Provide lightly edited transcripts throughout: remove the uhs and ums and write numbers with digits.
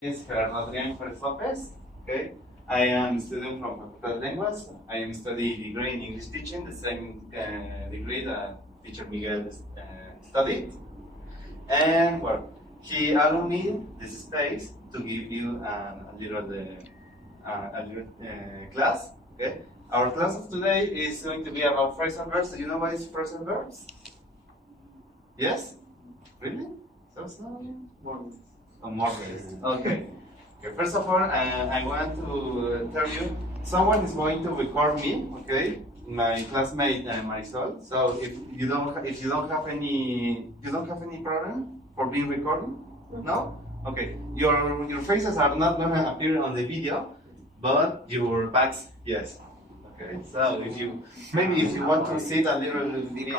Is Lopez. Okay, I am a student from Facultad de Lenguas. I am studying degree in English teaching, the same degree that teacher Miguel studied. And well, he allowed me this space to give you a little class. Okay, our class of today is going to be about phrasal verbs. Do you know what is phrasal verbs? Yes, really? So slowly. More ways. Okay. First of all, I want to tell you, someone is going to record me. Okay, my classmate Marisol. So if you don't have any problem for being recorded, no? Okay. Your faces are not gonna appear on the video, but your backs, yes. Okay. So if you want to sit a little bit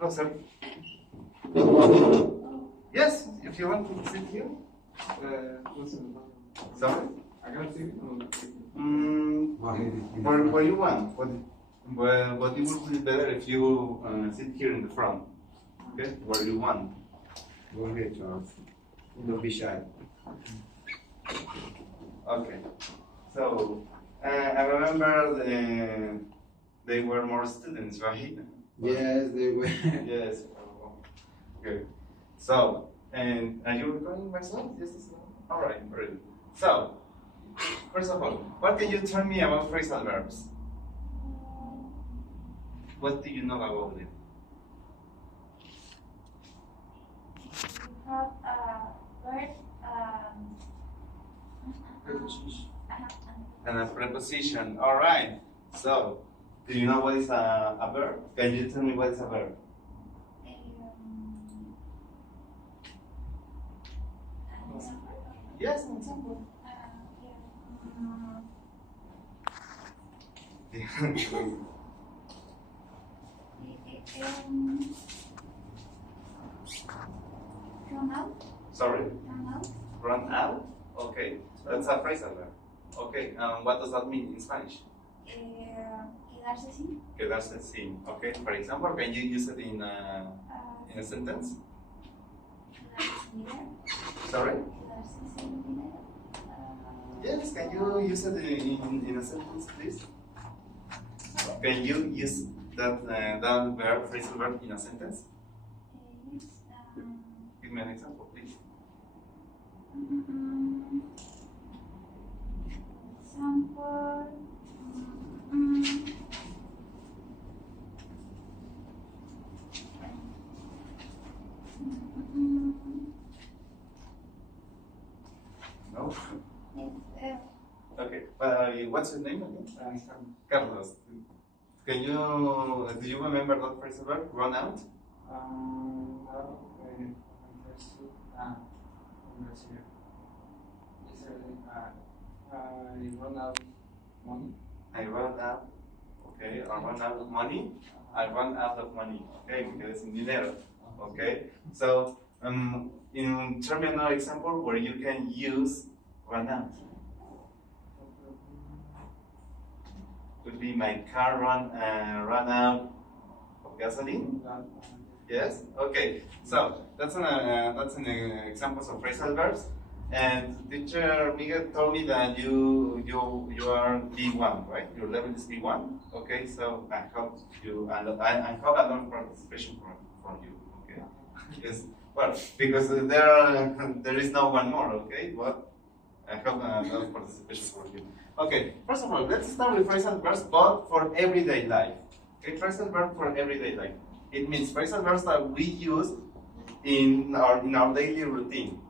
closer. Yes, if you want to sit here. Sorry? I can't see it. Where you want. But it would be better if you sit here in the front. Okay? Where you want. Go ahead, Charles. Don't be shy. Okay. So, I remember they were more students, right? Yes, they were. Yes. Good. So, and are you recording myself? Yes. All right. Very good. So, first of all, what can you tell me about phrasal verbs? What do you know about them? We have a word, And a preposition. All right. So, do you know what is a verb? Can you tell me what is a verb? Yes, an example. Run out. Sorry? Run out. Run out? Okay, that's a phrasal verb. Okay, what does that mean in Spanish? Quedarse sin. Quedarse sin. Okay, for example, can you use it in a sentence? Quedarse sin dinero. Sorry? Quedarse sin dinero. Yes, can you use it in a sentence, please? Can you use that verb, phrasal verb, in a sentence? Yes. Give me an example, please. Example. No? Yes. Okay, what's your name again? Carlos. Can you, do you remember that phrasal verb, run out? No, Universidad. I run out money. I run out, okay, I run out of money. I run out of money, okay, because it's in dinero, okay? So, tell me another example where you can use run out. Could be my car run out of gasoline. Yes. Okay. So that's an examples of phrasal verbs. And teacher Miguel told me that you are B1, right? Your level is B1. Okay. So I hope I hope a lot of participation from you. Okay. Yes. Well, because there is no one more. Okay. But I hope a lot of participation from you. Okay. First of all, let's start with phrasal verbs, but for everyday life. Okay. Phrasal verb for everyday life. It means phrasal verbs that we use in our daily routine.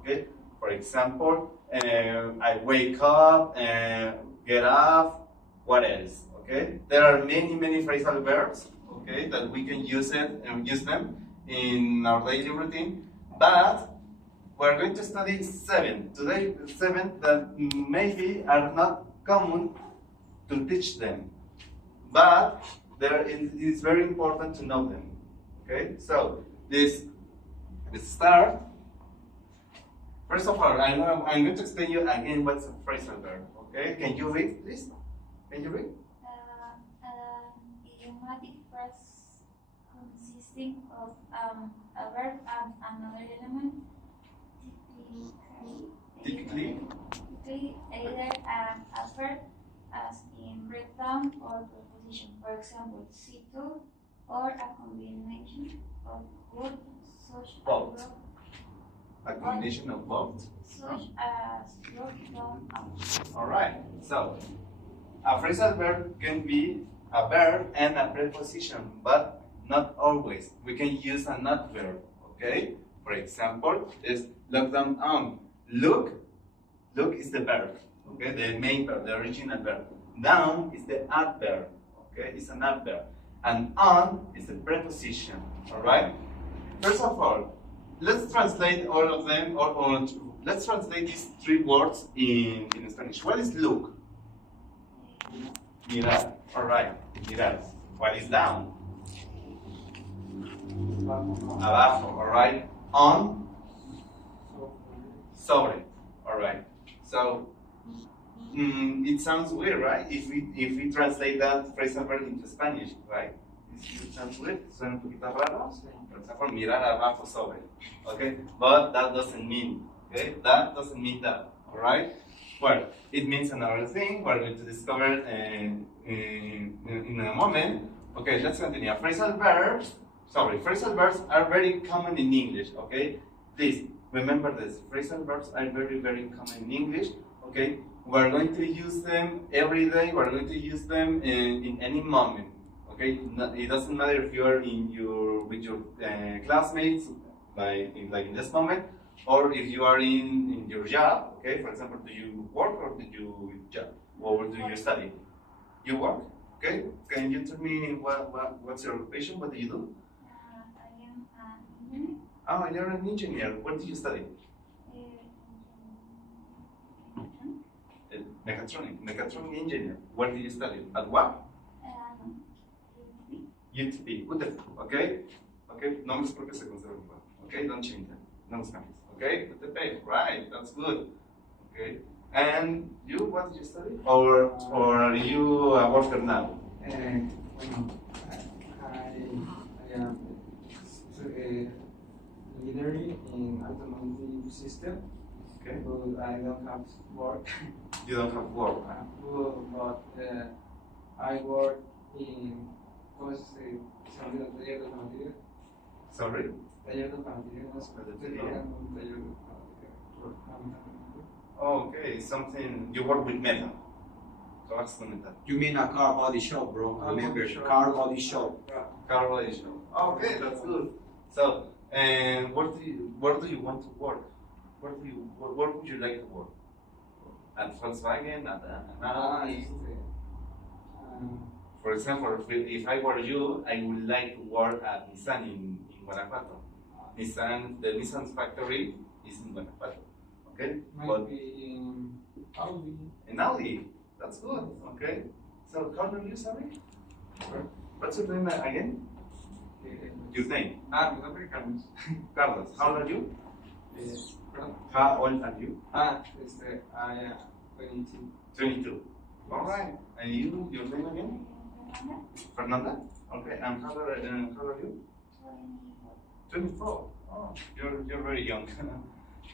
Okay. For example, I wake up, get up. What else? Okay. There are many phrasal verbs. Okay, that we can use them in our daily routine. But we're going to study 7 today. 7 that maybe are not common to teach them, but it is very important to know them. Okay, so let's start. First of all, I'm going to explain you again what's a phrasal verb. Okay, can you read, please? Can you read? Idiomatic phrase consisting of a verb and another element, typically example, situ, or a combination of words such Both. as A combination of both. such as drop down out. Alright, so a phrasal verb can be a verb and a preposition, but not always. We can use a not verb, okay? For example, is look down on. Look is the verb, okay? The main verb, the original verb. Down is the adverb, okay? It's an adverb. And on is the preposition, alright? First of all, let's translate all of them, or let's translate these three words in Spanish. What is look? Mirar. Alright, mirar. What is down? Abajo, alright? On? Sobre. Alright. So, it sounds weird, right? If we translate that phrasal verb into Spanish, right? It sounds weird. Suena un poquito raro. For example, mirar abajo sobre. Okay? But that doesn't mean, okay? That doesn't mean that, alright? Well, it means another thing we're going to discover in a moment. Okay, let's continue. Phrasal verbs are very common in English, okay? Please remember this. Phrasal verbs are very, very common in English, okay? We're going to use them every day. We're going to use them in any moment, okay? It doesn't matter if you are with your classmates, like in this moment, or if you are in your job, okay? For example, do you work or do you job? Or do you study? You work, okay? Can you tell me what's your occupation? What do you do? I am an engineer. Oh, you're an engineer. What do you study? Mechatronic engineer. What do you study? At what? UTP. UTP. Okay? Okay? No me porque se conserva igual. Okay? Don't change them. No me cambies. Okay? UTP. Right. That's good. Okay? And you, what did you study? Or are you a worker now? I am leader in automotive system. Okay? But I don't have work. You don't have work. But I work in ¿cómo se llama el taller de materia? Sorry? Taller de materia, no sé, un taller de Oh, okay, something you work with metal. Trabajas con metal. You mean a car body shop, bro? Remember, car body shop. Car body shop. Okay, that's good. So, where do you want to work? Where would you like to work? At Volkswagen, at Audi? For example, if I were you, I would like to work at Nissan in Guanajuato. The Nissan's factory is in Guanajuato. Okay? Might be in Audi. In Audi. That's good. Okay. So, how old are you, sorry? What's your name again? Your name? Mi nombre es Carlos. Carlos. How old are you? Perdón. How old are you? I am 22. 22. All right. And you, your name again? Fernanda? Okay. And how old are you? 24. Oh, you're very young.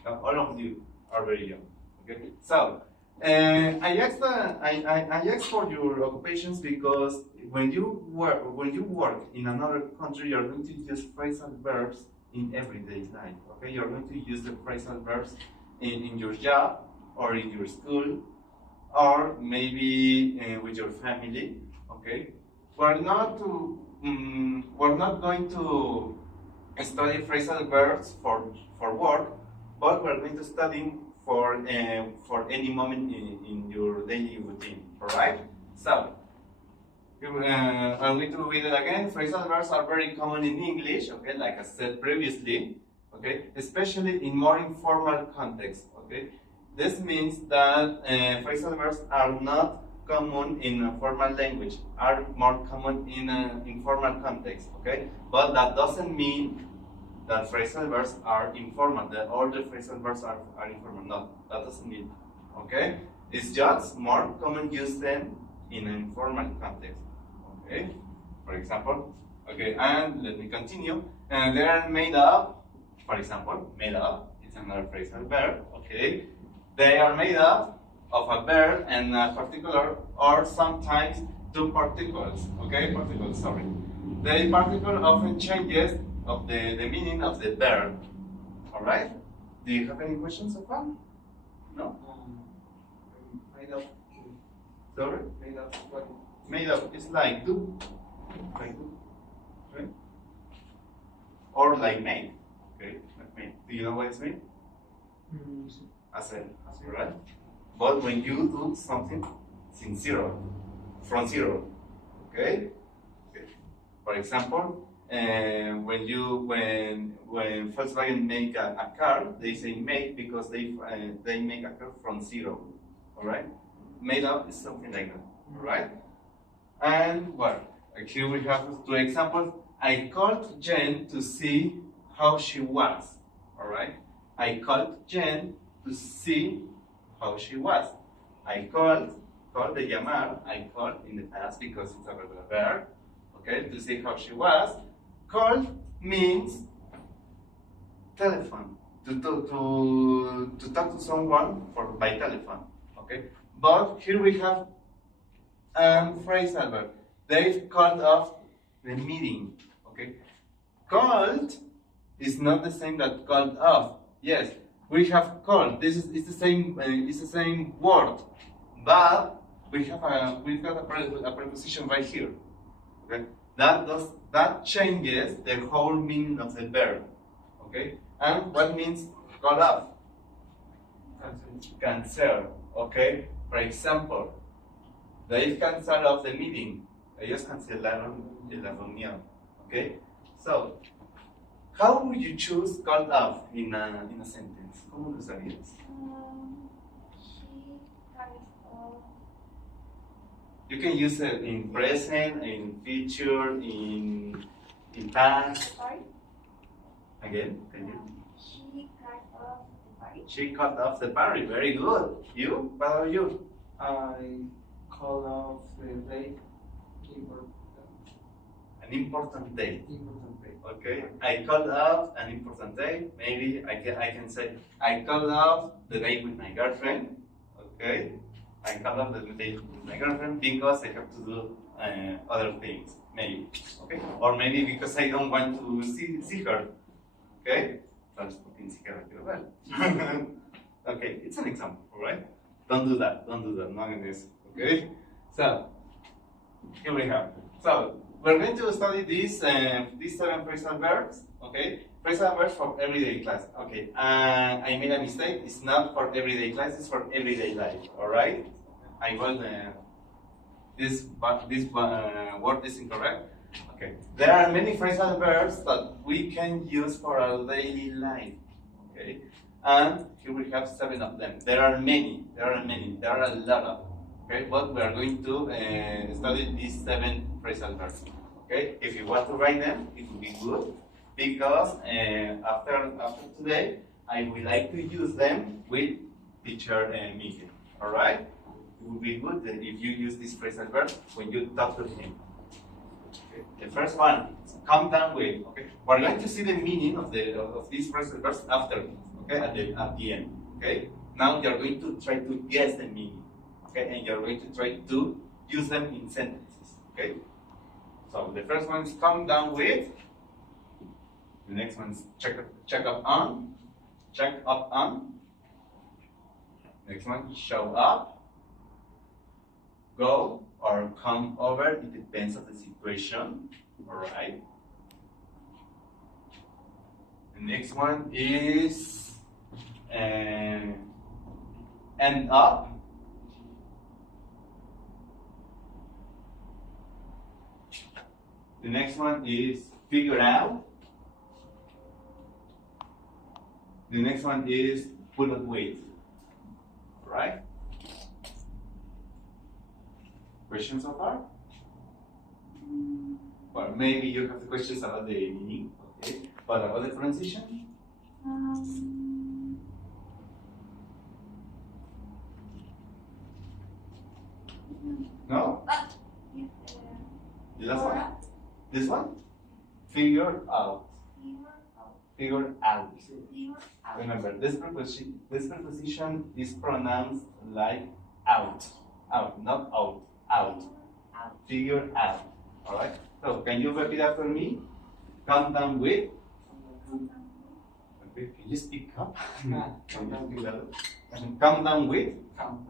All of you are very young. Okay. So, I asked for your occupations because when you work in another country, you're going to use phrasal verbs in everyday life. Okay, you're going to use the phrasal verbs in your job or in your school or maybe with your family. Okay, we're not going to study phrasal verbs for work, but we're going to study for any moment in your daily routine. All right, so. I'm going to read it again. Phrasal verbs are very common in English, okay, like I said previously, okay, especially in more informal contexts, okay. This means that phrasal verbs are not common in a formal language, are more common in an informal context, okay. But that doesn't mean that phrasal verbs are informal, that all the phrasal verbs are informal. No, that doesn't mean, okay. It's just more common use than in an informal context. Okay, for example, okay, and let me continue. And they are made up, for example, made up, it's another phrasal verb, okay. They are made up of a verb and a particular or sometimes two particles. Okay, particles. Sorry. The particle often changes of the meaning of the verb. All right. Do you have any questions so far? No. Made up. Sorry. Made up. What? Made up. It's like do. Like do. Right? Or like made. Okay. Like made. Do you know what it's made? Hacer. Right? But when you do something since zero, from zero, okay? For example, when Volkswagen make a car, they say made because they make a car from zero, all right? Made up is something like that, all right? And well, here we have two examples. I called Jen to see how she was, all right? I called Jen to see how she was. I called the llamar, I called in the past because it's a regular verb, okay, to see how she was. Call means telephone, to talk to someone by telephone, okay? But here we have phrasal verb. They've called off the meeting, okay? Called is not the same that called off. Yes, we have called. It's the same word, but we've got a preposition right here. Okay, that changes the whole meaning of the verb. Okay, and what means call off? Cancel. Okay, for example, they've canceled off the meeting. Ellos cancelaron la reunión. Okay, so. How would you choose called off in a sentence? ¿Cómo lo usarías? She carries off. You can use it in present, in future, in past. Sorry? Again, can you? She cut off the party. She cut off the party. Very good. You? What about you? I call off the date. An important date. Important date. Okay. I called off an important date. Maybe I can say I called off the date with my girlfriend. Okay. I called off the date with my girlfriend because I have to do other things. Maybe. Okay. Or maybe because I don't want to see her. Okay. Okay. It's an example, right? Don't do that. Don't do that. Not in this. Okay. So here we have. So we're going to study these 7 phrasal verbs. Okay, phrasal verbs for everyday class. Okay, I made a mistake. It's not for everyday class. It's for everyday life. All right. I will. This word is incorrect. Okay. There are many phrasal verbs that we can use for our daily life. Okay, and here we have 7 of them. There are many. There are a lot of. Okay, but we are going to study these 7 phrasal verbs. Okay, if you want to write them, it will be good because after today, I would like to use them with teacher meeting. All right, it would be good if you use these phrasal verbs when you talk to him. Okay. The first one, come down with. Okay, we're going to see the meaning of these phrasal verbs after. Okay, at the end. Okay, now you're going to try to guess the meaning. Okay, and you're going to try to use them in sentences. Okay, so the first one is come down with. The next one is check up on. Next one, show up. Go or come over. It depends on the situation. All right. The next one is end up. The next one is figure out. The next one is put up with. Right? Questions so far? Well, maybe you have questions about the meaning, okay? But about the pronunciation? No? The last one? This one? Figure out. Figure out. Remember, this preposition is pronounced like out. Out, not out. Out. out. Figure out. Alright? So, can you repeat after me? Come down with. Okay, can you speak up? Come down with. Come down with. Come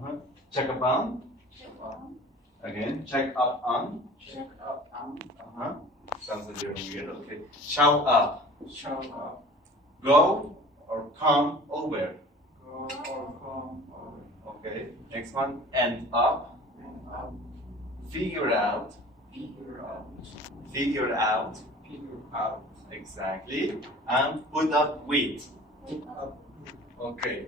down. Check upon. Check on. Again, check up on. Check up on. Sounds a little weird. Okay. Shout up. Show up. Go or come over. Go or come over. Okay. Next one. End up. And up. Figure out. Figure out. Figure out. Figure out. Exactly. And put up with. Put up. Okay.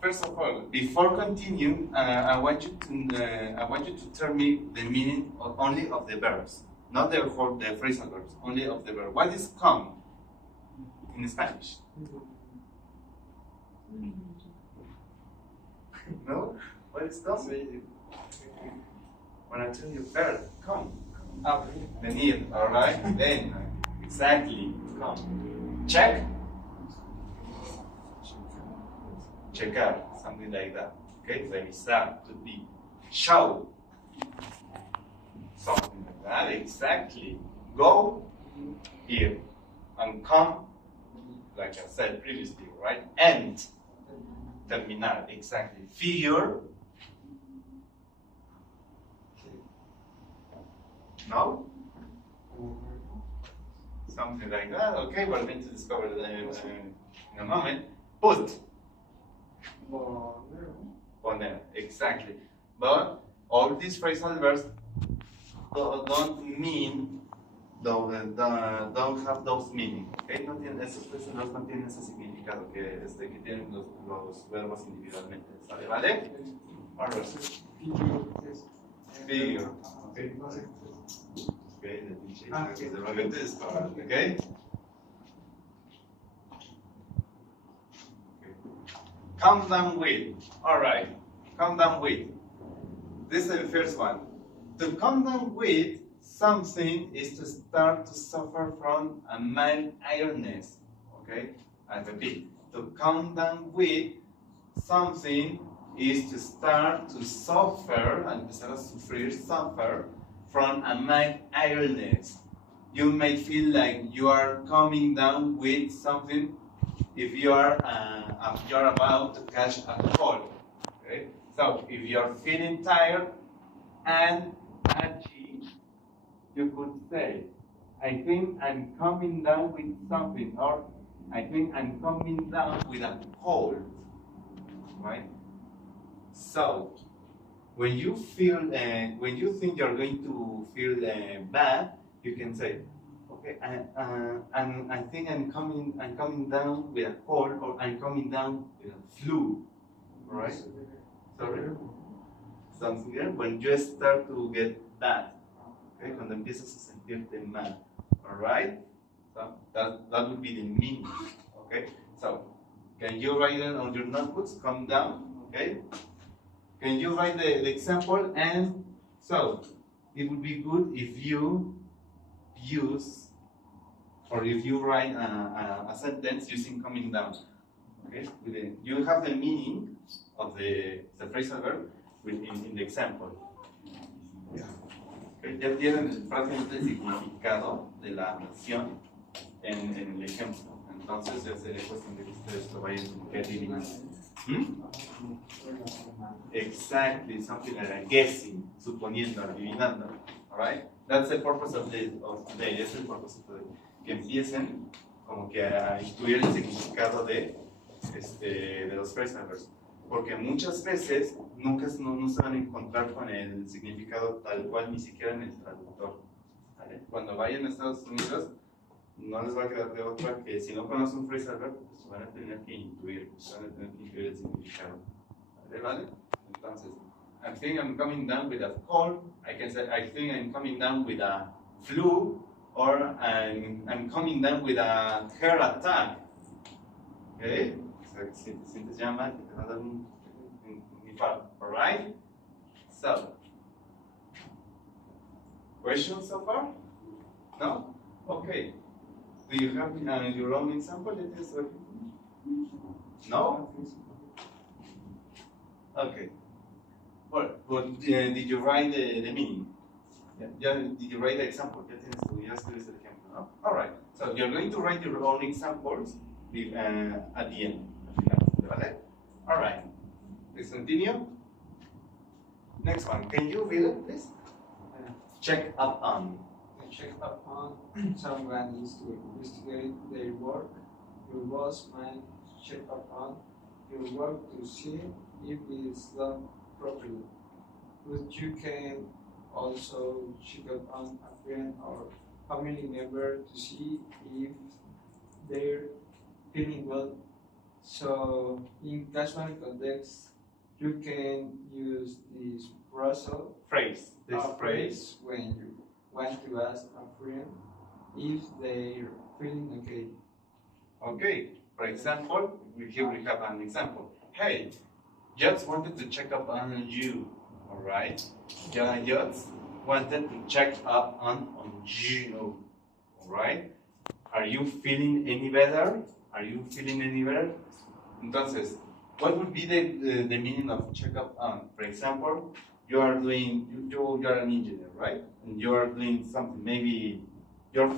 First of all, before continue, I want you to tell me the meaning only of the verbs, not the phrasal verbs, only of the verb. What is come in Spanish? No? What is come? When I tell you verb, come. Up, venir, alright? Then, exactly, come. Check. Check out, something like that. Okay, revisar could be show. Something like that, exactly. Go here and come, like I said previously, right? End, terminar, exactly. Figure. No? Something like that. Okay, we're going to discover in a moment. Put. Poner, exactly. But all these phrasal verbs don't mean, don't have those meaning. Okay, no tienen, esos phrasal verbs no tienen ese significado que tienen los verbos individualmente. ¿Sale? ¿Vale? Alright. Figure. Okay. Okay, let me change the wrong of this part. Okay. Come down with. Alright. Come down with. This is the first one. To come down with something is to start to suffer from a mild illness. Okay? I repeat. To come down with something is to start to suffer, empezar a sufrir, suffer from a mild illness. You may feel like you are coming down with something if you are about to catch a cold. Okay? So if you're feeling tired and itchy, you could say, I think I'm coming down with something, or I think I'm coming down with a cold. Right? So when you feel, when you think you're going to feel bad, you can say, okay, I think I'm coming down with a cold, or I'm coming down with a flu, right? Sorry, something there. When you start to get bad, okay, cuando empiezas a sentirte mal, all right? So that would be the meaning, okay? So can you write it on your notebooks? Come down, okay? Can you write the example? And so it would be good if you use, or if you write a sentence using coming down. Okay, you have the meaning of the phrasal verb in the example. Okay, ya tienen prácticamente el significado de la acción en el ejemplo. Entonces ya sería cuestión de que ustedes lo vayan adivinando. Exactly, something like guessing, suponiendo, adivinando. Alright? That's the purpose of today. Es el propósito de que empiecen como que a intuir el significado de los phrasal verbs. Porque muchas veces nunca no se van a encontrar con el significado tal cual, ni siquiera en el traductor. ¿Vale? Cuando vayan a Estados Unidos, no les va a quedar de otra que si no conocen un phrasal verb, pues van a tener que intuir, el significado. ¿Vale? Entonces, I think I'm coming down with a cold. I can say, I think I'm coming down with a flu, or I'm coming down with a heart attack. Okay? So, si te sientes ya mal, te va a dar un infarto. Alright? So, questions so far? No? Okay. Do you have your own example? No? Okay. Well, But did you write the meaning? Yeah, did you write the example? Ya tienes tu, ya escribiste el ejemplo, ¿no? All right. So you're going to write your own examples at the end. ¿Vale? All right. Let's continue. Next one. Can you read it, please? Check up on. Check up on someone is to investigate their work. Your boss might check up on your work to see if it's done properly. But you can also check up on a friend or family member to see if they're feeling well. So, in casual context, you can use this Phrasal Phrase. This phrase when you want to ask a friend if they're feeling okay. Okay. For example, here we have an example. Hey, just wanted to check up on you. All right. Yeah, just wanted to check up on you. All right. Are you feeling any better? Are you feeling any better? Entonces, what would be the meaning of check up on? For example, you are an engineer, right? And you are doing something. Maybe you are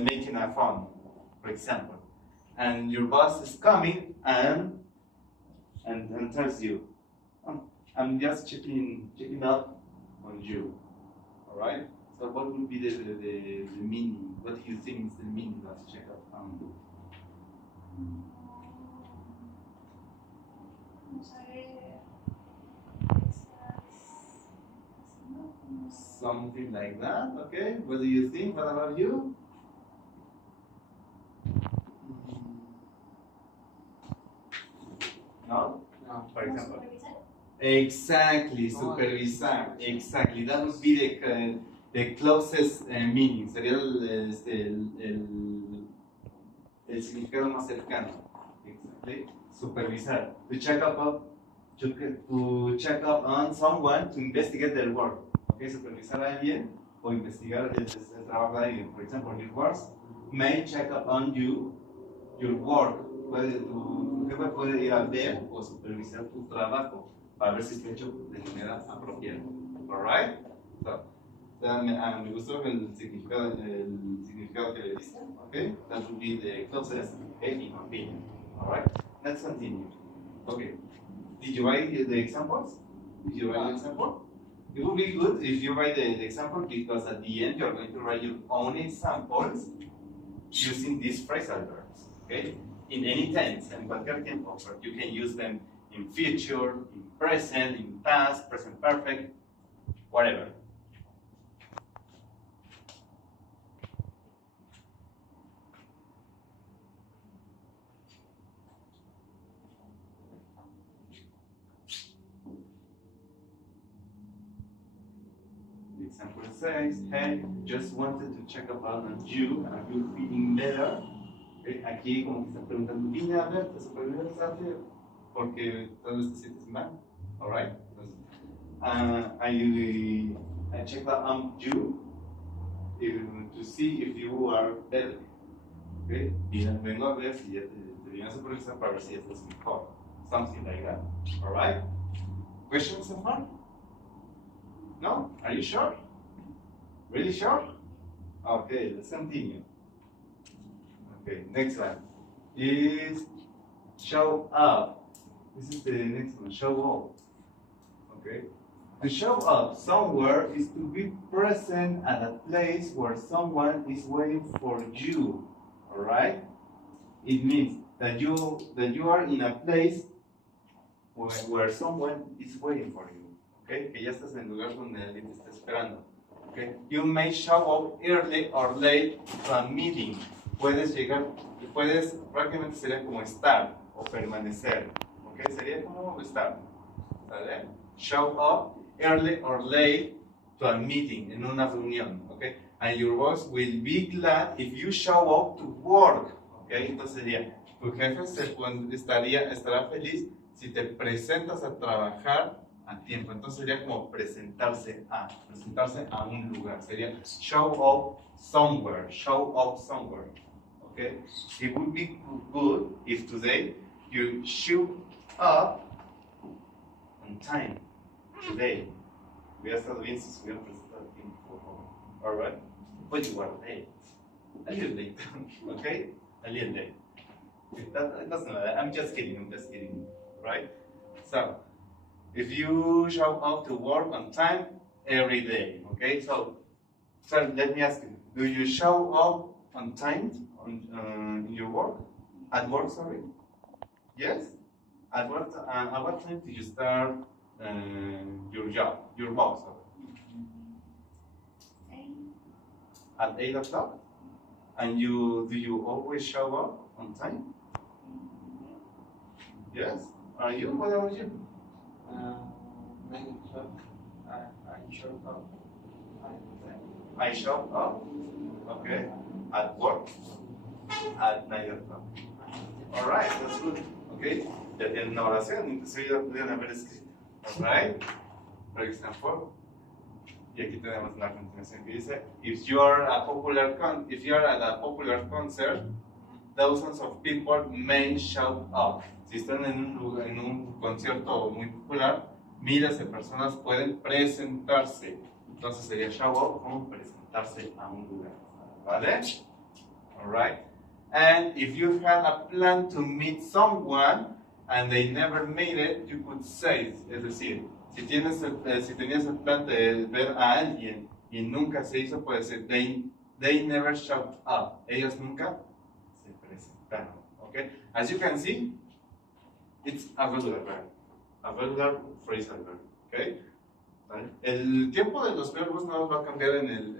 making a phone, for example, and your boss is coming and tells you, I'm just checking up on you. All right. So what would be the meaning? What do you think is the meaning of check up on? Vamos a ver. Something like that, okay? What do you think? What about you? No? No. For example. Supervisar. Exactly, supervisar. Exactly. That would be the closest meaning. Sería el significado más cercano. Exactly. Supervisar. To check up on someone to investigate their work. Okay, supervisar a alguien o investigar el trabajo de alguien. For example, your boss may check up on you, your work. Tu jefe puede ir a ver o supervisar tu trabajo para ver si está hecho de manera apropiada. Alright? So, me gustó el significado que le diste. Okay? That would be the closest, okay, in my opinion. Alright? Let's continue. Okay. Did you write the examples? Did you write the example? It would be good if you write the example, because at the end you're going to write your own examples using these phrasal verbs. Okay? In any tense, en cualquier tiempo, but you can use them in future, in present, in past, present perfect, whatever. The example says, hey, just wanted to check up on you. Are you feeling better? Okay, aquí como que está preguntando, vine a verte, supervisaste, porque tal vez te sientes mal. Alright? I checked up on you to see if you are better. Okay? Vengo a ver si ya te vine a supervisar para ver si ya estás mejor. Something like that. Alright? Questions so far? No? Are you sure? Really sure? Okay, let's continue. Okay, next one is show up. This is the next one, show up. Okay. To show up somewhere is to be present at a place where someone is waiting for you. Alright? It means that you are in a place where someone is waiting for you. Okay? Que ya estás en el lugar donde alguien te está esperando. Okay? You may show up early or late to a meeting. Puedes prácticamente sería como estar o permanecer. Okay? Sería como estar. ¿Vale? Show up early or late to a meeting, en una reunión. Okay? And your boss will be glad if you show up to work. Okay? Entonces sería, tu jefe estará feliz si te presentas a trabajar a tiempo. Entonces sería como presentarse a un lugar. Sería show up somewhere. Okay? It would be good if today you show up on time. today. Hubiera estado bien si se hubieran presentado a tiempo. Alright? But you were late. A little late. Okay? A little late. It doesn't matter. I'm just kidding. Right? So, if you show up to work on time every day, okay? So let me ask you, do you show up on time in your work? At work, sorry? Yes? At what time do you start your job, your boss? At 8 o'clock? And do you always show up on time? Yes? Are you? What about you? 9 o'clock. I show up. I show up, okay, at work at 9 o'clock. Alright, that's good. Okay, ya tienen una oración, inclusive ya pudieron haber escrito. Alright, for example, y aquí tenemos una continuación que dice, if you are at a popular concert, thousands of people may show up. Si están en un concierto muy popular, miles de personas pueden presentarse. Entonces sería show up como presentarse a un lugar. ¿Vale? Alright. And if you had a plan to meet someone and they never made it, you could say, es decir, si tenías el plan de ver a alguien y nunca se hizo, puedes decir, they never showed up. Ellos nunca se presentaron. Okay? As you can see, it's a regular verb. A regular phrasal verb. Okay? ¿Vale? El tiempo de los verbos no va a cambiar el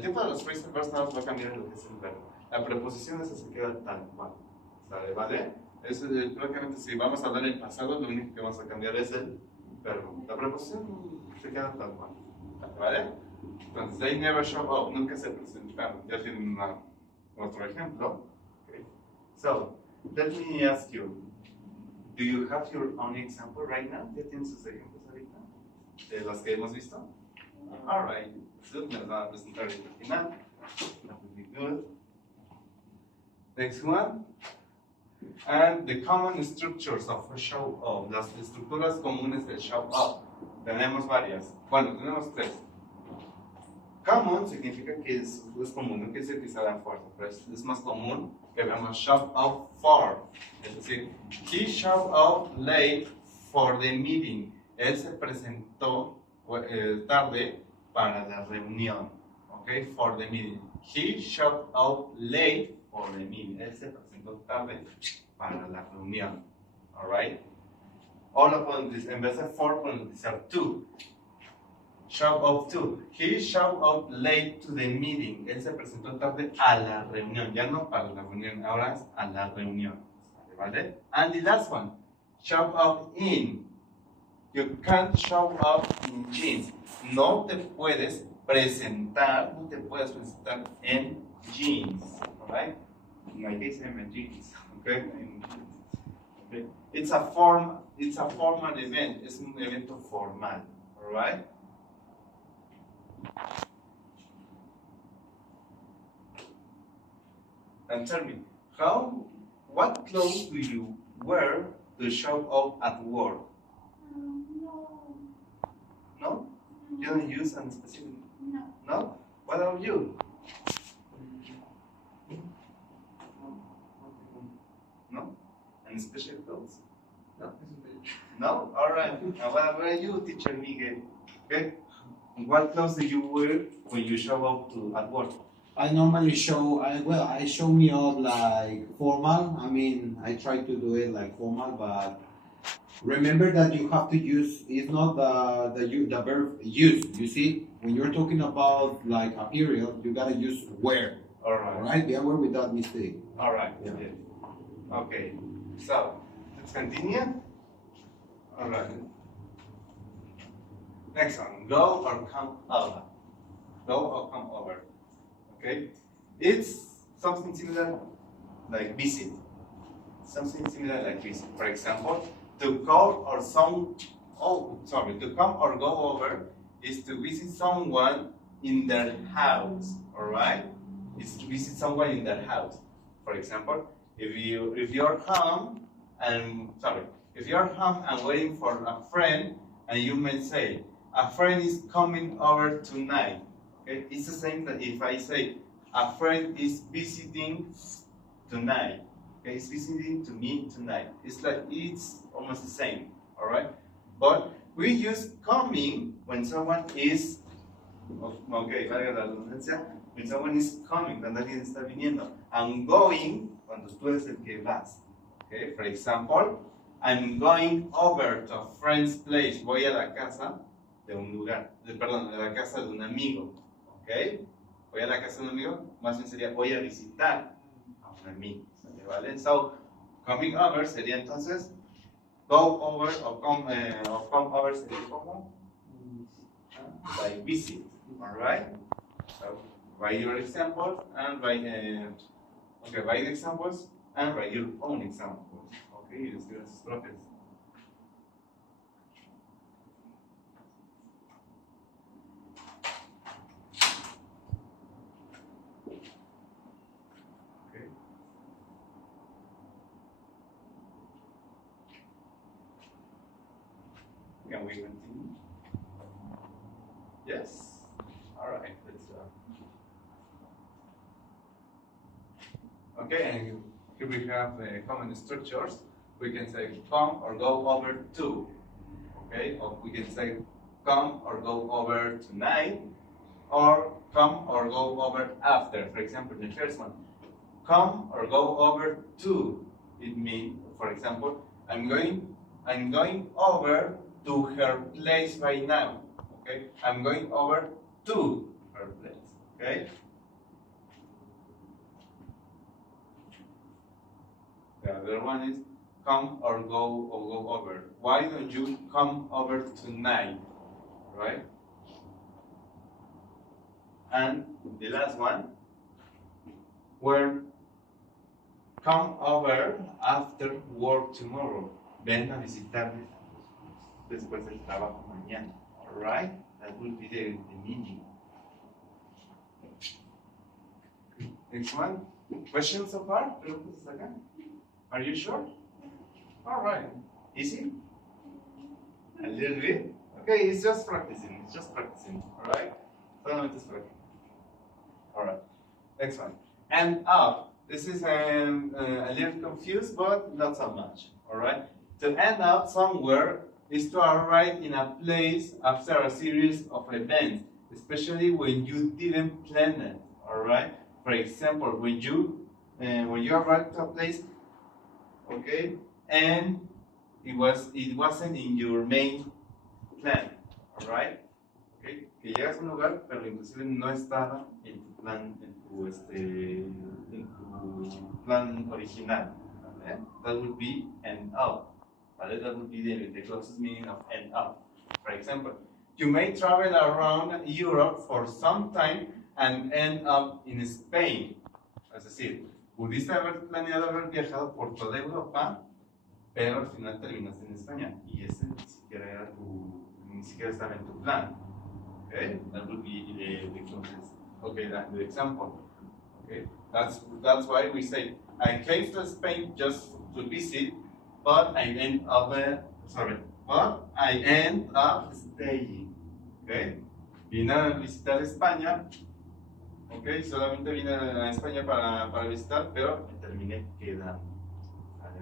tiempo de los phrasal verbs no va a cambiar en lo que es el verbo. La preposición esa se queda tal cual. ¿Vale? Prácticamente si vamos a hablar en pasado, lo único que vamos a cambiar es el verbo. La preposición se queda tal cual. ¿Vale? Entonces, they never show up, nunca se presentaron. Ya tienen otro ejemplo. Okay. So, let me ask you, do you have your own example right now? ¿Ya tienen sus ejemplos ahorita? De las que hemos visto? Alright, me las van a presentar al final. That would be good. Next one. And the common structures of a show up. Las estructuras comunes del show up. Tenemos varias. Bueno, tenemos tres. Common significa que es común, no quiere decir que sea fuerte, pero es más común que veamos show up for. Es decir, he showed up late for the meeting. Él se presentó tarde para la reunión. Okay, for the meeting. He showed up late for the meeting. Él se presentó tarde para la reunión. Alright? O lo pueden decir, en vez de for, pueden decir to. Show up to. He showed up late to the meeting. Él se presentó tarde a la reunión. Ya no para la reunión, ahora es a la reunión. ¿Vale? And the last one. Show up in. You can't show up in jeans. No te puedes presentar en jeans. Alright? In my case, I'm in jeans. Okay? Okay? It's a formal event. Es un evento formal. Alright? And tell me, what clothes do you wear to show up at work? No. No? You don't use any specific? No. No? What about you? No? Any special clothes? No. No? Alright. Now what about you, teacher Miguel? Okay? What clothes do you wear when you show up at work? I normally I show me up like formal. I mean, I try to do it like formal, but remember that you have to use, it's not the verb use. You see, when you're talking about like a period, you gotta use wear. Alright, be aware with that mistake. Alright, yeah. Okay, so let's continue. Alright. Next one, go or come over. Go or come over. Okay? It's something similar like visit. Something similar like visit. For example, to come or go over is to visit someone in their house. Alright? It's to visit someone in their house. For example, if you're home and waiting for a friend, and you may say, a friend is coming over tonight. Okay, it's the same that if I say, a friend is visiting tonight. Okay, it's visiting to me tonight. It's like, it's almost the same, all right? But we use coming when someone is, okay, valga la redundancia, when someone is coming, cuando alguien está viniendo. And going, cuando tú eres el que vas. Okay, for example, I'm going over to a friend's place. Voy a la casa de un lugar, perdón, de la casa de un amigo. Okay, voy a la casa de un amigo, más bien sería voy a visitar a un amigo. ¿Vale? So, coming over sería entonces go over o come over sería como like visit. Alright? So, write your examples and write write the examples and write your own examples. Okay, escriban sus propios. Can we continue? Yes? Alright, let's okay, and here we have the common structures. We can say come or go over to. Okay, or we can say come or go over tonight, or come or go over after. For example, the first one, come or go over to. It means, for example, I'm going over to her place right now. Okay, I'm going over to her place. Okay. The other one is come or go over. Why don't you come over tonight? Right. And the last one, where come over after work tomorrow. Ven a visitarme después del trabajo mañana. Alright? That will be the meaning. Next one. Questions so far? Preguntas hasta acá? Are you sure? Alright. Easy? A little bit? Okay, it's just practicing. It's just practicing. Alright? Solamente es practicing. Alright. Next one. And up. This is a little confused, but not so much. Alright? To end up somewhere is to arrive in a place after a series of events, especially when you didn't plan it. Alright? For example, when you arrive to a place, okay, and it wasn't in your main plan. Alright? Okay? Que llegas a un lugar, pero inclusive no estaba en tu plan, en tu plan original. ¿Vale? That would be end up. ¿Vale? That would be the closest meaning of end up. For example, you may travel around Europe for some time and end up in Spain. Es decir, pudiste haber planeado haber viajado por toda Europa, pero al final terminaste en España. Y ese ni siquiera estaba en tu plan. Okay? That would be the closest. Okay, the example. Okay? That's why we say, I came to Spain just to visit, but I end up staying. Okay? Vine a visitar España. Okay, solamente vine a España para visitar, pero me terminé quedando.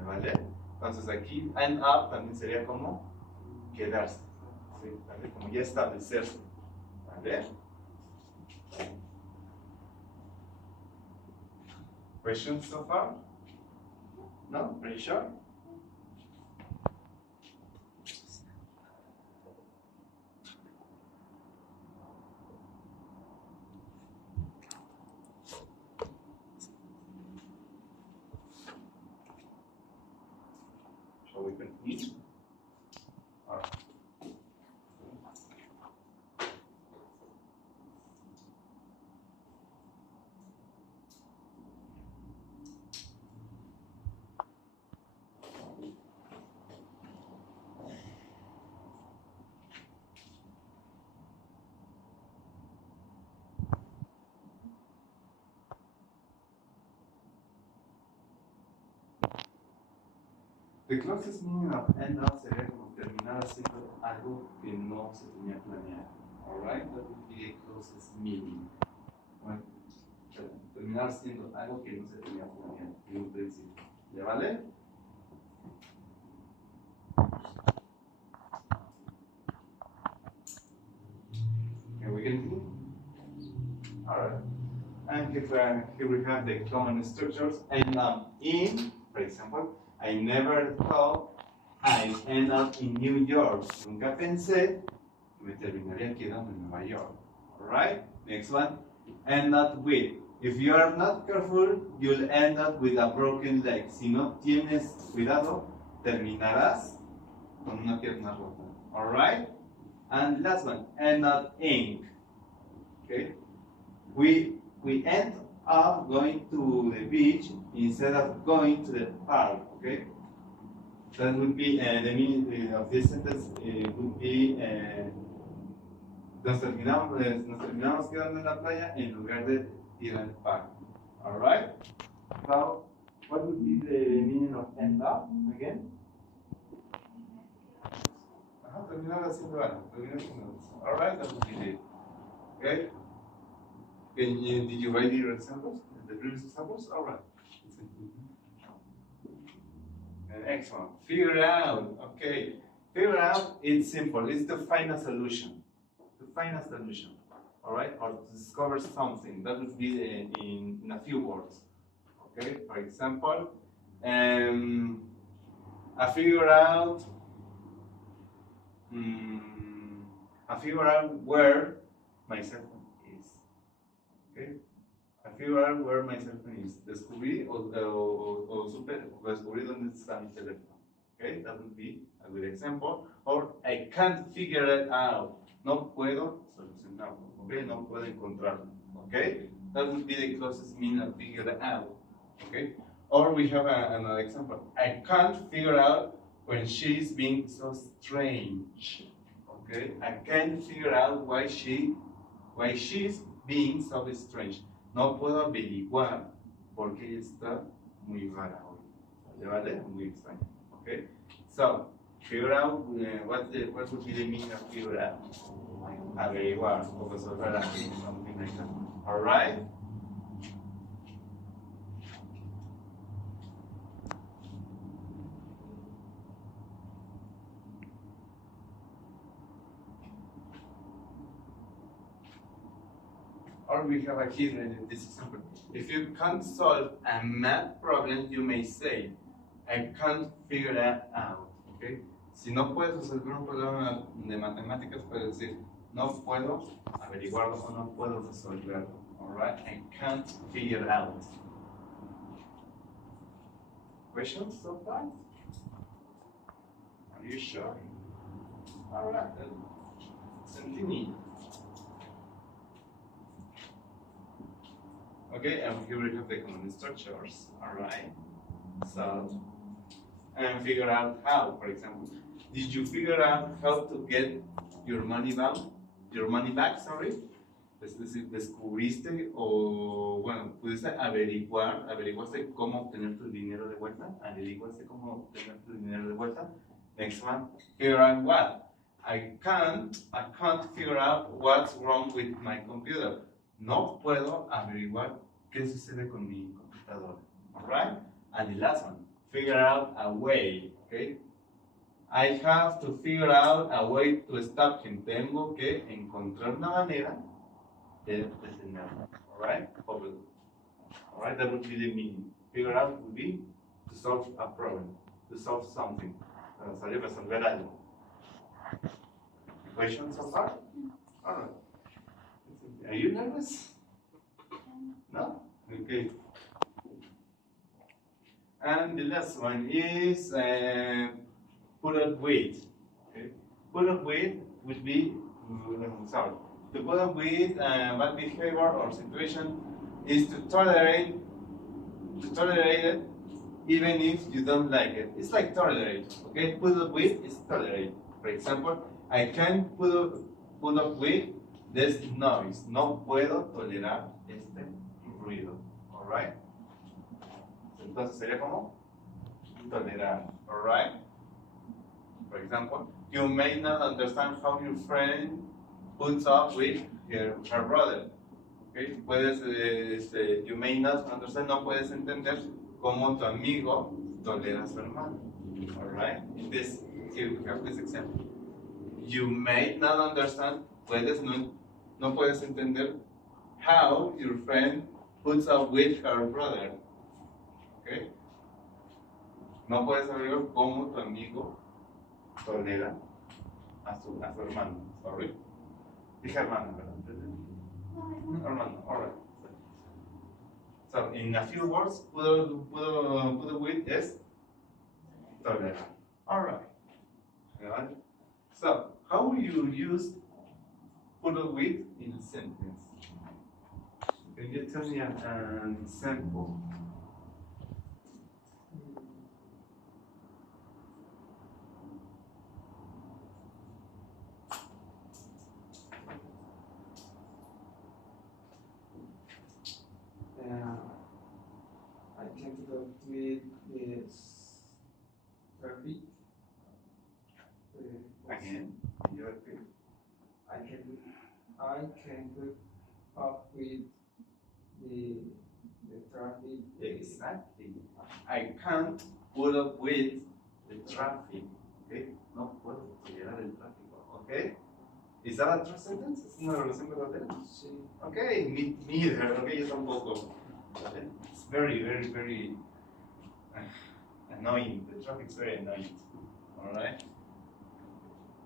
¿Vale? Entonces aquí end up también sería como quedarse. ¿Sí? ¿Vale? Como ya establecerse. ¿Vale? Questions so far? No? Pretty sure? Shall we continue? All right. The closest meaning of end up sería como terminar haciendo algo no se tenía planeado. Alright, that would be the closest meaning. Bueno, terminar siendo algo que no se tenía planeado en un principio. ¿Le vale? Can we continue? Alright. And here we have the common structures. And in, for example, I never thought I'd end up in New York. Nunca pensé que me terminaría quedando en Nueva York. Alright? Next one. End up with. If you are not careful, you'll end up with a broken leg. Si no tienes cuidado, terminarás con una pierna rota. Alright? And last one. End up ink. Okay? We end up going to the beach instead of going to the park. Okay? That would be the meaning of this sentence. Would be nos terminamos quedando en la playa en lugar de ir al parque. All right. So, what would be the meaning of end up again? Terminar haciendo algo. All right. That would be it. Okay. Did you write your examples? The previous examples? All right. The next one. Figure out. Okay. Figure out, it's simple. It's to find a solution. To find a solution. All right? Or to discover something. That would be in a few words. Okay? For example, I figure out where my cell phone is. Okay? I figure out where my cell phone is. Descubrí descubrí dónde está mi teléfono. Okay? That would be a good example. Or I can't figure it out. No puedo solucionarlo. Okay? No puedo encontrarlo. Okay? That would be the closest meaning of figure it out. Okay? Or we have another example. I can't figure out when she's being so strange. Okay? I can't figure out why she's being so strange. No puedo averiguar por qué ella está muy rara hoy. ¿Vale? Muy extraño. Okay? So, figure out what would be the meaning of figure out. Averiguar o resolver algo, something like that. All right? Or we have here this example. If you can't solve a math problem, you may say, I can't figure that out. Okay? Si no puedes resolver un problema de matemáticas, puedes decir, no puedo averiguarlo o no puedo resolverlo. Alright? I can't figure it out. Questions so far? Are you sure? Alright, let's continue. Okay, and here we have the common structures. Alright? So, and figure out how, for example. Did you figure out how to get your money back? Sorry. Es decir, descubriste o, bueno, pudiste averiguaste cómo obtener tu dinero de vuelta. Averiguaste cómo obtener tu dinero de vuelta. Next one, figure out what? I can't figure out what's wrong with my computer. No puedo averiguar qué sucede con mi computadora. Alright? And the last one, figure out a way. Okay? I have to figure out a way to stop him. Tengo que encontrar una manera de detenerlo. Alright? Alright, that would be the meaning. Figure out would be to solve a problem, to solve something. Salir a resolver algo. Questions so far? Alright. Are you nervous? No? Okay. And the last one is put up with. Okay. Put up with would be, sorry. To put up with bad behavior or situation is to tolerate it even if you don't like it. It's like tolerate. Okay. Put up with is tolerate. For example, I can't put up with this noise. No puedo tolerar este ruido. Alright? Entonces sería como tolerar. Alright? For example, you may not understand how your friend puts up with her brother. Okay? You may not understand, no puedes entender cómo tu amigo tolera a su hermano. Alright? Here we have this example. You may not understand, no puedes entender how your friend puts up with her brother. Okay? No puedes saber cómo tu amigo tolera a su hermano. Sorry. Dije hermano, ¿verdad? Hermano, alright. So, in a few words, pudo with is tolerar. Alright. So, how will you use pudo with in a sentence? Can you tell me an example? I can go with this traffic. Again, you repeat. I can put up with the traffic. Exactly. I can't put up with the traffic. Okay? No puedo tolerar el tráfico. Okay? Is that a true sentence? ¿Es una relación verdadera? Sí. Okay, me neither. Okay, yo tampoco. It's very, very, very annoying. The traffic is very annoying. Alright?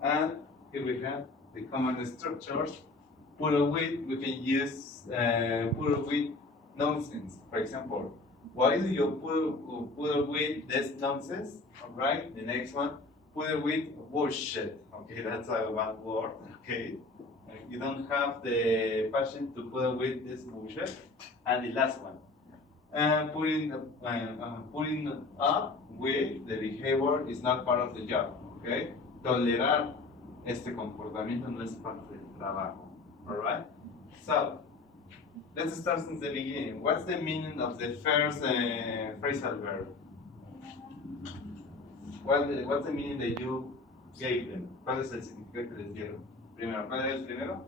And here we have the common structures. Put up with, we can use put up with nonsense. For example, why do you put up with this nonsense? Alright, the next one, put up with bullshit. Okay, that's one word. Okay, you don't have the passion to put up with this bullshit. And the last one, putting up with the behavior is not part of the job. Okay, tolerar este comportamiento no es parte del trabajo. Alright, so let's start since the beginning. What's the meaning of the first phrasal verb? What's the meaning that you gave them? ¿Cuál es el significado que les dieron? Primero, ¿cuál es el primero?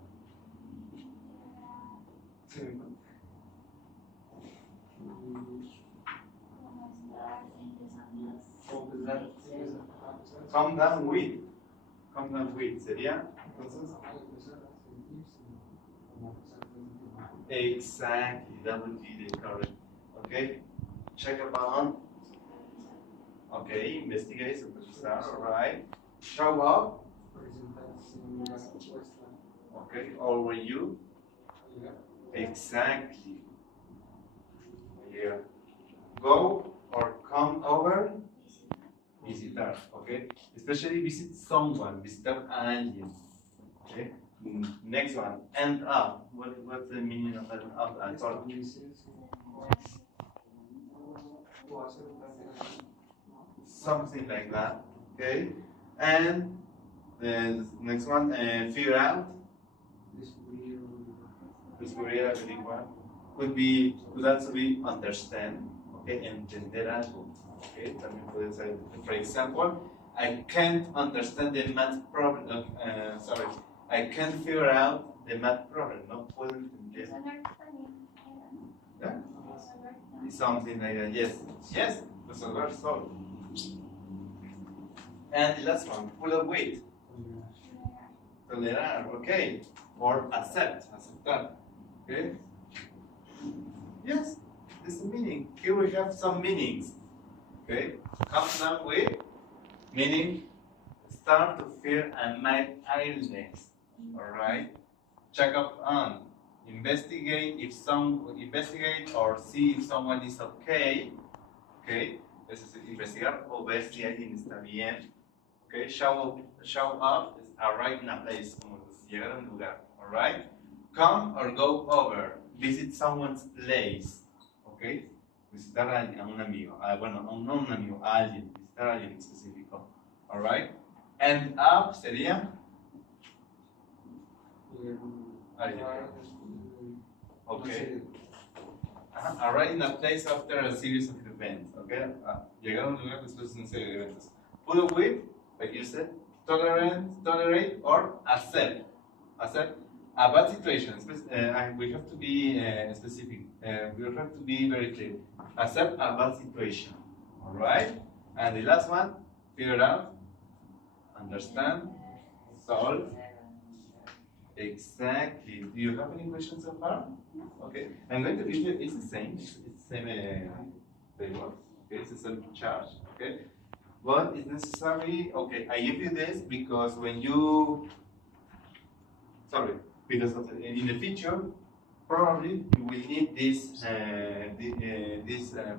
Come down with. Come down with. ¿Sería? Entonces. Exactly. That would be the correct. Okay. Check upon. Okay. Investigate. Supervisar. All right. Show up. Okay. Over you. Exactly. Yeah. Go or come over. Visitar. Okay. Especially visit someone. Visitar a alguien. Okay. Next one. End up. What's the meaning of end up? I thought. Something like that. Okay. And the next one. Figure out. Descubrir, averiguar. Could also be understand. Okay. Entender algo. Okay. También puede ser. For example, I can't understand the math problem. Sorry. I can't figure out the math problem. No puedo entender. Yeah? Something like that. Yes. Yes. Resolver, solve. And the last one, pull up with. Tolerar. Okay. Or accept. Aceptar. Okay. Yes. This is the meaning. Here we have some meanings. Okay. Come down with meaning start to feel a mild illness. Alright. Check up on. Investigate or see if someone is okay. Okay. Eso es investigar o ver si alguien está bien. Okay. Show up is arrive in a place, como llegar a un lugar. Alright. Come or go over. Visit someone's place. Okay. Visitar a un amigo. Bueno, no un amigo, a alguien. Visitar a alguien específico. Alright. End up sería. Okay. Arrive in a place after a series of events. Okay. Llegar a un lugar después de una serie de eventos. Put up with like you said, tolerate, or accept. Accept a bad situation. We have to be specific. We have to be very clear. Accept a bad situation. All right. And the last one, figure out, understand, solve. Exactly. Do you have any questions so far? Okay. I'm going to give you. It's the same. It's the same framework. Okay. It's the same charge. Okay. But it's necessary. Okay. I give you this because when you. Sorry. Because in the future, probably you will need these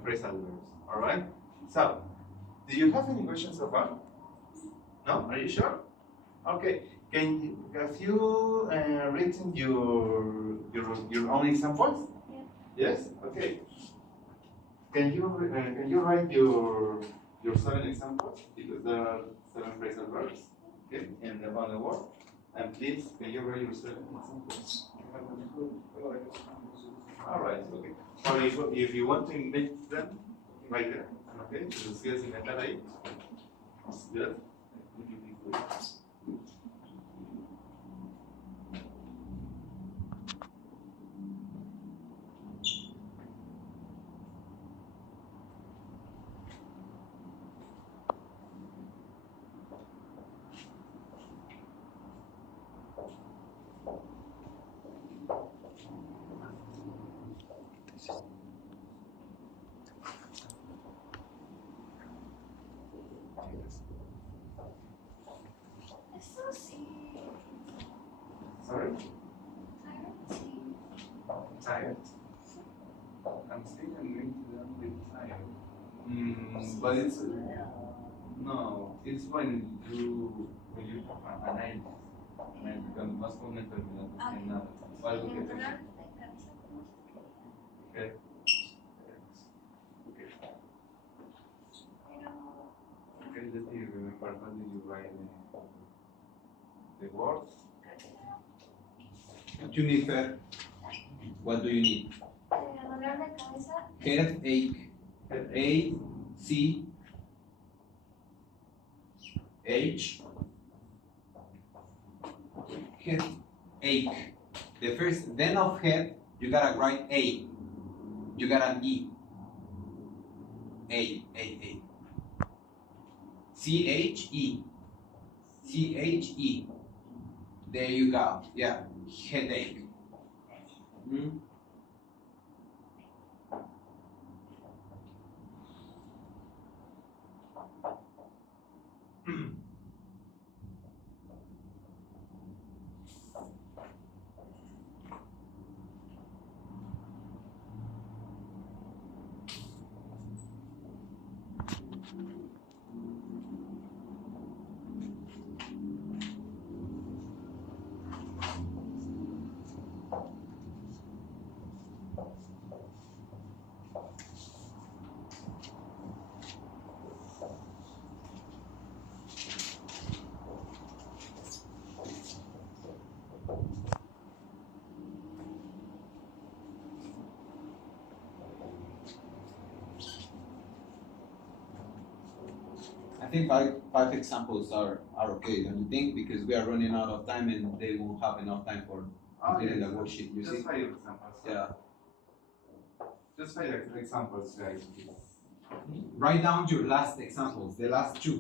phrasal verbs. All right. So, do you have any questions so far? No. Are you sure? Okay. Have you written your own examples? Yeah. Yes. Okay. Can you write your 7 examples, because there are 7 phrasal verbs, okay, on the word, and please can you write your 7 examples? All right. Okay. Or if you want to invent them, right there. Okay. Si los quieres inventar ahí. Good. Sorry? Tired. I'm still going to them with tired. But it's no, it's when you have an illness, cuando vas con una enfermedad no tiene nada, o algo que te. Okay. Okay, let me remember, how did you write the words? What you need, Fer? What do you need? Dolor de cabeza. Headache. A C H. Headache. The first then of head, you gotta write A. You got an E. A. C-H-E. C-H-E. There you go. Yeah. Headache. Hmm? I think five examples are okay, don't you think? Because we are running out of time and they won't have enough time for completing the worksheet. You Just see? 5 examples. Yeah. Just 5 examples, guys. Write down your last examples, the last 2.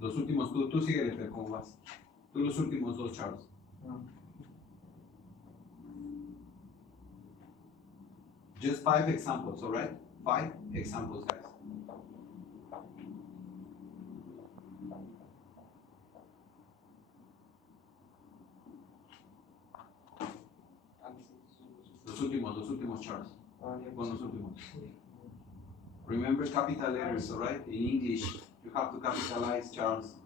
Los últimos, tú síguele, Fer, ¿cómo vas? Tú los últimos 2, Charles. Just 5 examples, alright? 5 examples, guys. Los últimos, Charles. Pon los últimos. Remember capital letters, alright? In English, you have to capitalize, Charles.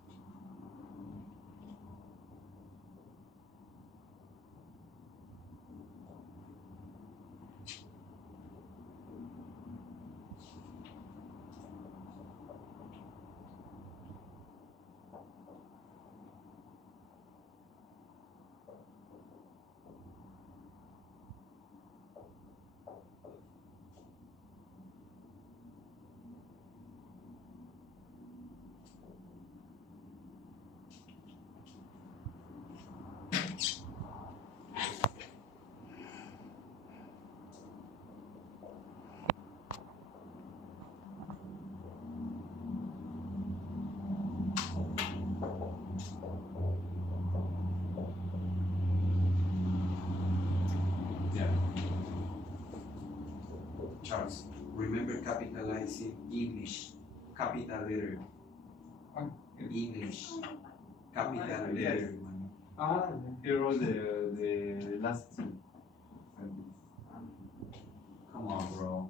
Charles, remember capitalizing English, capital letter. English, capital Yes. letter. Ah, Here was the last sentence. Come on, bro.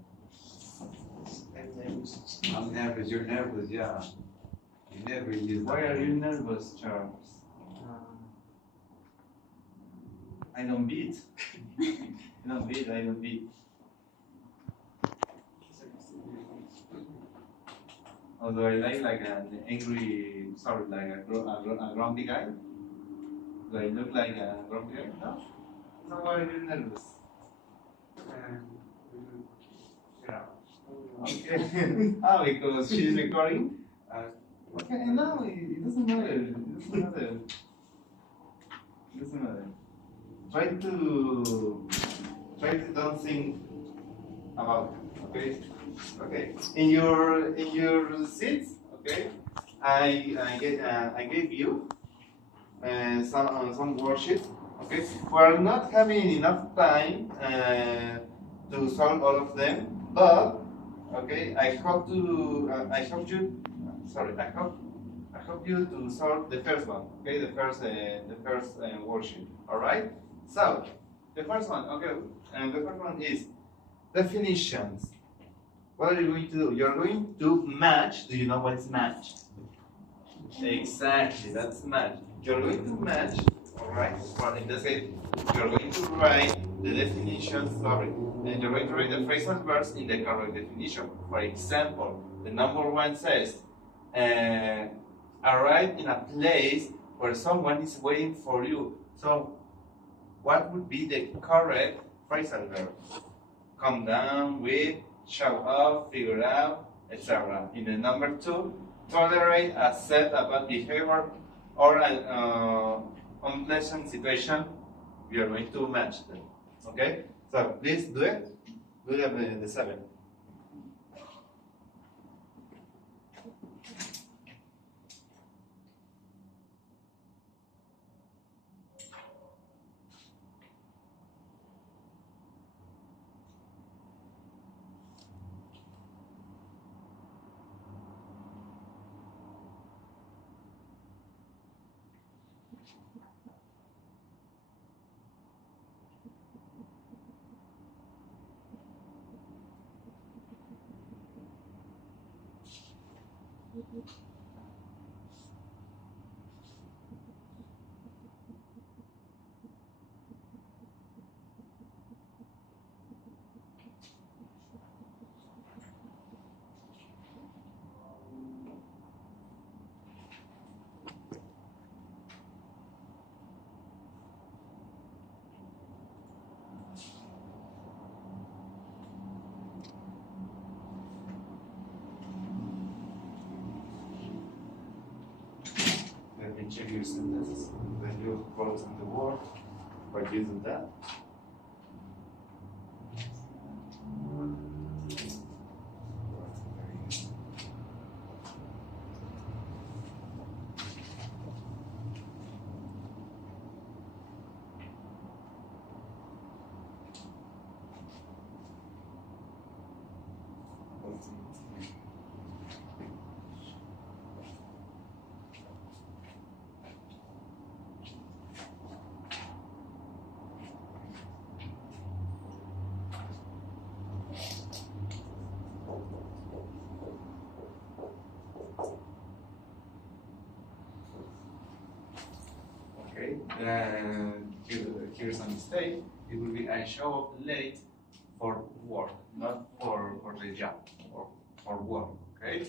I'm nervous. I'm nervous. You're nervous, yeah. You never use Why that. are you nervous, Charles? I don't beat. I don't beat. I don't beat. Although I like an angry, sorry, like a grumpy guy. Do I look like a grumpy guy? No. So why are you nervous? Yeah. Okay. Ah, because she's recording. Okay, no, it doesn't matter. It doesn't matter. It doesn't matter. Try to don't think about it. Okay. Okay. In your seats. Okay. I gave you some worksheets. Okay. We are not having enough time to solve all of them, but okay. I hope you to solve the first one. Okay, the first worksheet. All right. So the first one. Okay, and the first one is definitions. What are you going to do? You're going to match. Do you know what is match? Exactly, that's match. You're going to match. All right. Well, in this case, you're going to write the definition. Sorry, and you're going to write the phrasal verbs in the correct definition. For example, the number one says. Arrive in a place where someone is waiting for you. So, what would be the correct phrasal verb? Come down with, show up, figure out, etc. In the number two, tolerate, accept a bad behavior or an unpleasant situation. We are going to match them. Okay? So, please do it. Do the 7. Let me check your sentences. Then you wrote on the board. Why do you do that? Okay, here's a mistake. It will be I show up late for work, not for the job or for work. Okay,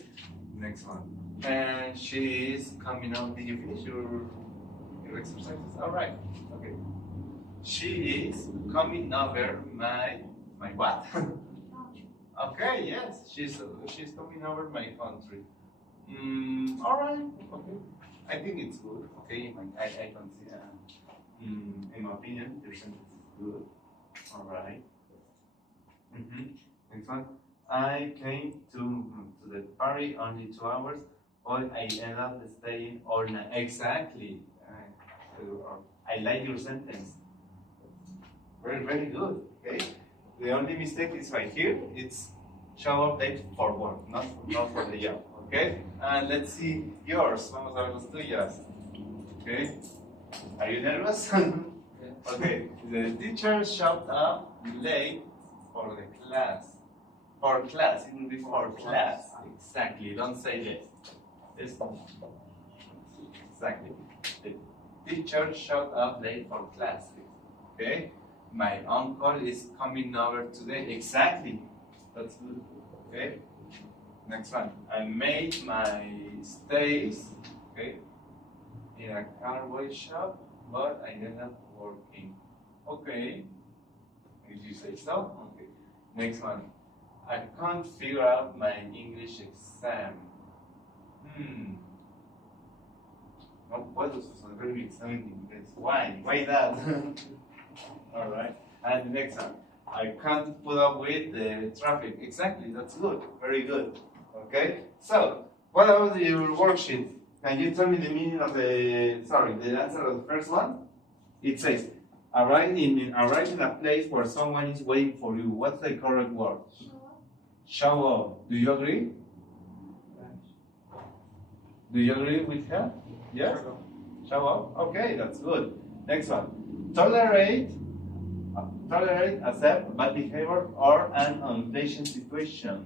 next one. And she is coming out. Did you finish your exercises? All right. Okay. She is coming over my what? Okay. Yes, she's coming over my country. All right. Okay. I think it's good. Okay, I can see. In my opinion, your sentence is good. All right. Next one. I came to the party only 2 hours, but I ended up staying all night. Exactly. I like your sentence. Very, very good. Okay. The only mistake is right here. It's show up date for work, not for the job. Okay? And let's see yours. Vamos a ver los tuyas. Okay? Are you nervous? Okay. The teacher showed up late for the class. For class. It will be for class. Exactly. Don't say this. Exactly. The teacher showed up late for class. Okay? My uncle is coming over today. Exactly. That's good. Okay? Next one. I made my stays, okay, in a car wash shop, but I ended up working. Okay. Did you say so? Okay. Next one. I can't figure out my English exam. No puedo resolver mi examen de inglés. Why? Why that? Alright. And the next one. I can't put up with the traffic. Exactly, that's good. Very good. Okay? So, what about your worksheet? Can you tell me the meaning of the answer of the first one? It says, arrive in a place where someone is waiting for you. What's the correct word? Show up. Do you agree? Do you agree with her? Yes? Show up? Okay, that's good. Next one. Tolerate, accept bad behavior or an unpleasant situation.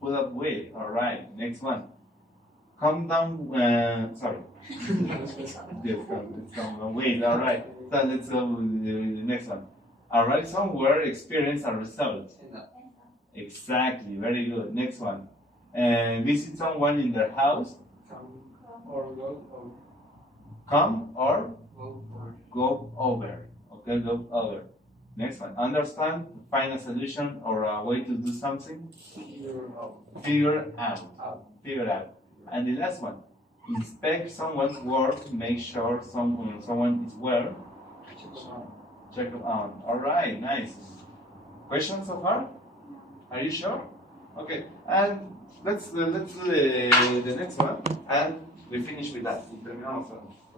Put up with. Alright, next one. Calm down, sorry. Yes, calm down. Wait, alright. So let's go with the next one. Arrive somewhere, experience a result. Exactly, very good. Next one. Visit someone in their house. Come or go over. Okay, go over. Next one. Understand, find a solution or a way to do something. Figure out. Figure out. And the last one. Inspect someone's work, make sure someone is well. Check them out. Alright, nice. Questions so far? Are you sure? Okay. And let's do the next one. And we finish with that.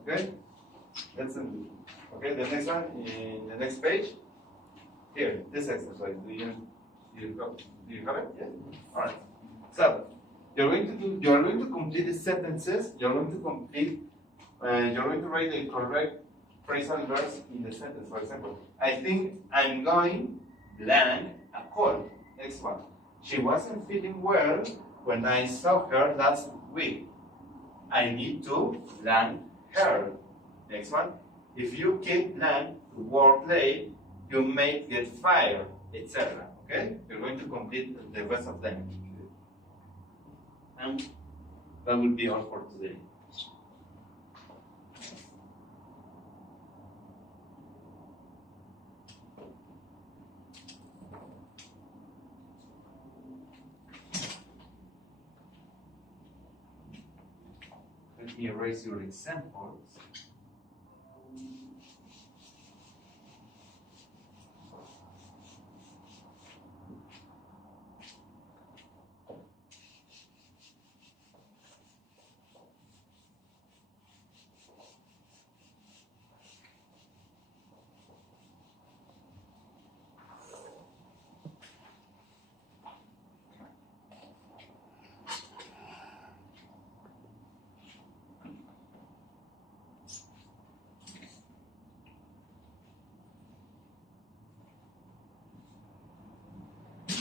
Okay? Let's do it. Okay, the next one in the next page. Here, this exercise. Do you have it? Yes? Alright. So you're going to complete the sentences, you're going to write the correct phrasal verbs in the sentence. For example, I think I'm going blank a cold. Next one. She wasn't feeling well when I saw her last week. I need to blank her. Next one. If you keep blank to work late, you may get fired, etc. Okay? You're going to complete the rest of them. And that will be all for today. Let me erase your examples.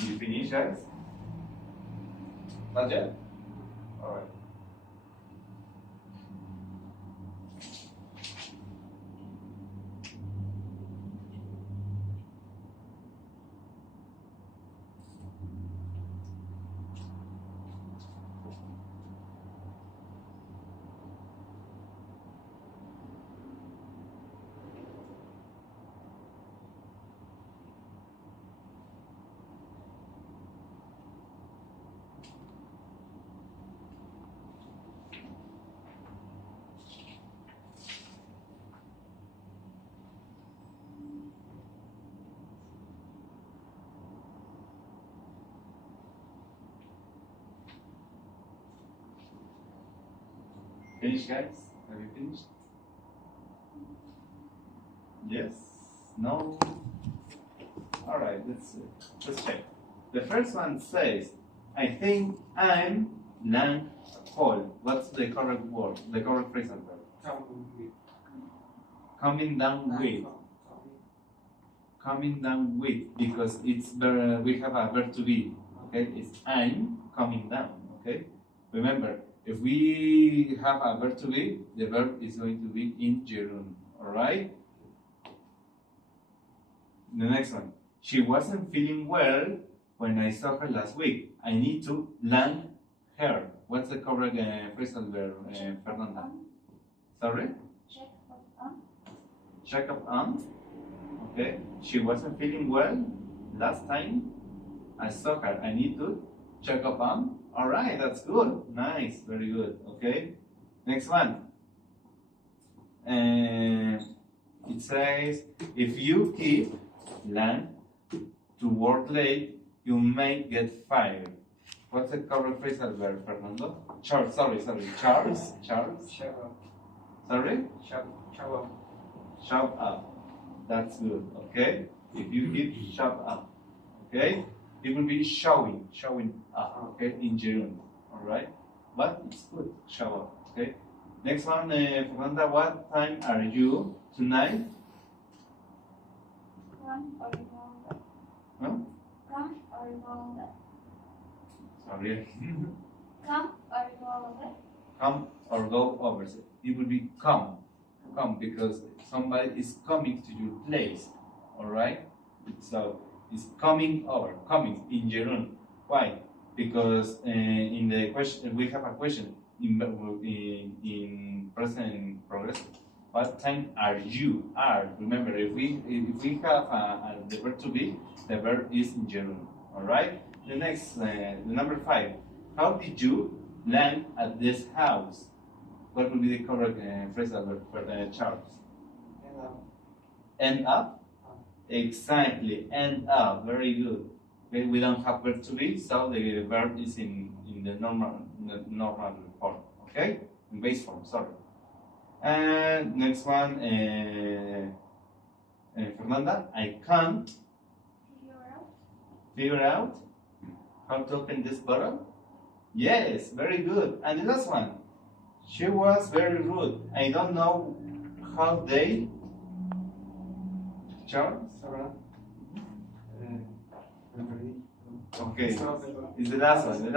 You finish, guys? Not yet? Alright. Finished, guys? Have you finished? Yes? No? All right, let's check. The first one says, I think I'm lang Paul. What's the correct word? The correct phrasal verb? Coming down with. Coming down with, because we have a verb to be. Okay, it's I'm coming down. Okay, remember, if we have a verb to be, the verb is going to be in gerund. All right. The next one. She wasn't feeling well when I saw her last week. I need to land her. What's the correct phrasal verb, Fernanda? Sorry? Check up on. Check up on. Okay. She wasn't feeling well last time I saw her. I need to check up on. All right, that's good. Nice, very good. Okay. Next one. It says, if you keep land to work late, you may get fired. What's the correct phrasal verb, Fernando? Charles. Sorry. Charles. Sorry? Shove up. That's good. Okay. If you keep shove up, okay, it will be showing up. Okay, in gerund. All right. But it's good. Show up. Okay. Next one, Fernanda. What time are you tonight? Come or go. Huh? Come or go. Sorry. Come or go. Come or go over. So it will be come because somebody is coming to your place. All right. So it's coming over, coming in gerund. Why? Because in the question we have a question in present progressive. What time are you? Are, remember, if we have the verb to be, the verb is in gerund. All right. The next, the number 5. How did you land at this house? What would be the correct phrasal verb for Charles? End up. Exactly. End up. Very good. Okay, we don't have verb to be, so the verb is in the normal form. Okay, in base form. Sorry. And next one, Fernanda. I can't figure out how to open this bottle. Yes, very good. And the last one. She was very rude. I don't know how they. Charles? Okay. It's the last one.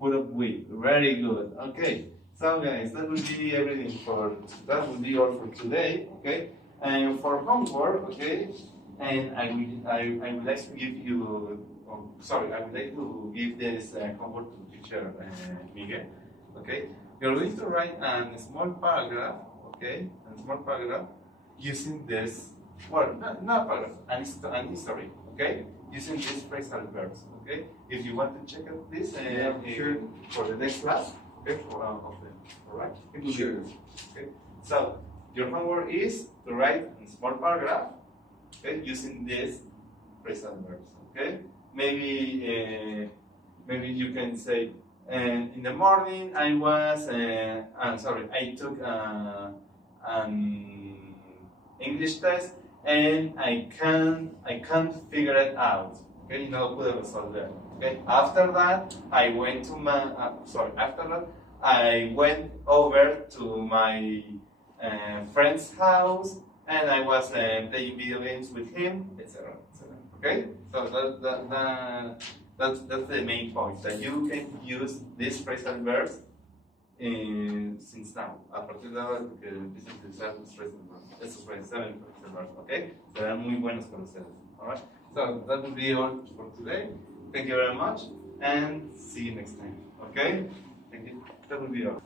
Put up with. Very good. Okay. So guys, that would be everything that would be all for today. Okay. And for homework, okay. And I would like to give you. I would like to give this homework to teacher Miguel. Okay. You're going to write a small paragraph. Okay. A small paragraph using this. Well, not paragraph. An history. Okay. Using these phrasal verbs. Okay. If you want to check out this, Sure. For the next class. Okay. All right. It will Sure. be. Okay. So your homework is to write a small paragraph. Okay. Using these phrasal verbs. Okay. Maybe you can say, in the morning I was, I took an English test and I can't figure it out. Okay, put a result there. Okay, after that I went to I went over to my friend's house and I was playing video games with him, etc. Okay, so that's the main point, that you can use these phrasal verbs since now. A partir de ahora que empiecen a utilizar estos phrasal verbs, okay? Serán muy buenos para ustedes. Alright, so that will be all for today. Thank you very much and see you next time. Okay? Thank you. That will be all.